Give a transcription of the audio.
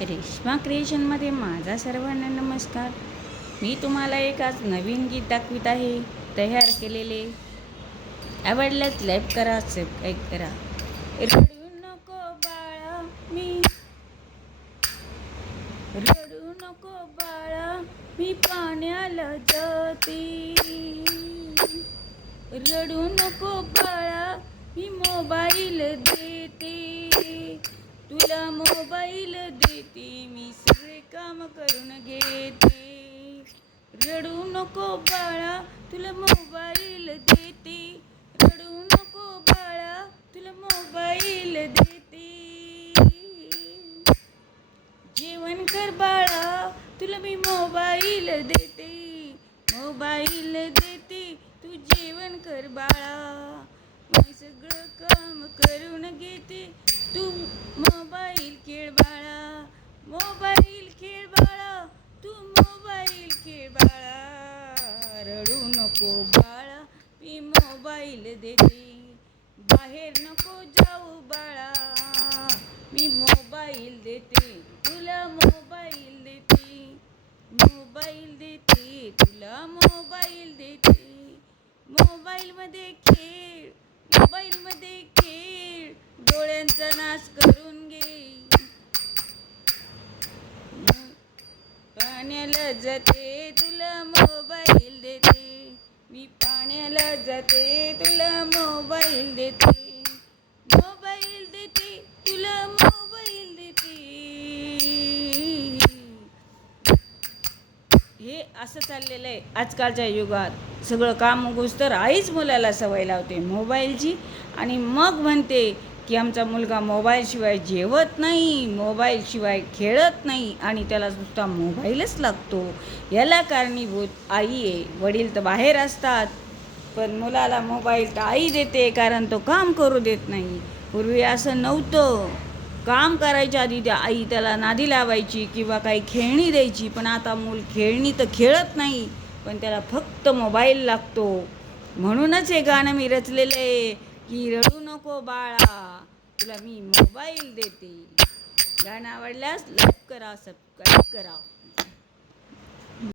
रेश्मा क्रिएशनमध्ये माझा सर्वांना नमस्कार. मी तुम्हाला एक आज नवीन गीत दाखवित आहे, तयार केलेले. आवडल्यास लाईक करा, सबस्क्राईब करा. रडू नको बाळा, रडू नको बाळा, मी पाण्याला जाते. रडू नको बाळा, मी मोबाईल देते. तुला मोबाईल देते, मी सगळे काम करून घेते. रडू नको बाळा, तुला मोबाईल देते. रडू नको बाळा, तुला मोबाईल देते. जेवण कर बाळा, तुला मी मोबाईल देते. मोबाईल देते, तू जेवण कर बाळा. मी सगळं काम करून घेते, तू मोबाईल खेळ बाळा. मोबाईल खेळ बाळा, तू मोबाईल खेळ बाळा. रडू नको बाळा, मी मोबाईल देते. बाहेर नको जाऊ बाळा, मी मोबाईल देते. तुला मोबाईल देते. मोबाईल देते, तुला मोबाईल देते. मोबाईलमध्ये खेळ, मोबाईलमध्ये खेळ, डोळ्यांचा नाश करून घे. पाण्याला जाते, तुला मोबाईल देते. मी पाण्याला जाते, तुला मोबाईल देते. मोबाईल देते, तुला मोबाईल देते. हे असं चाललेलं आहे आजकालच्या युगात. सगळं काम तर आईच मुलाला सवय लावते मोबाईलची, आणि मग म्हणते की आमचा मुलगा मोबाईलशिवाय जेवत नाही, मोबाईलशिवाय खेळत नाही, आणि त्याला नुसता मोबाईलच लागतो. याला कारणीभूत आई आहे. वडील तर बाहेर असतात, पण मुलाला मोबाईल तर आई देते, कारण तो काम करू देत नाही. पूर्वी असं नव्हतं. काम करायच्या आधी त्या आई त्याला नादी लावायची किंवा काही खेळणी द्यायची. पण आता मूल खेळणी तर खेळत नाही, पण त्याला फक्त मोबाईल लागतो. म्हणूनच हे गाणं मी रचलेलं आहे की रडू नको बाळा, तुला मी मोबाईल देते. गाणं आवडल्यास लाईक करा, सबस्क्राईब करा.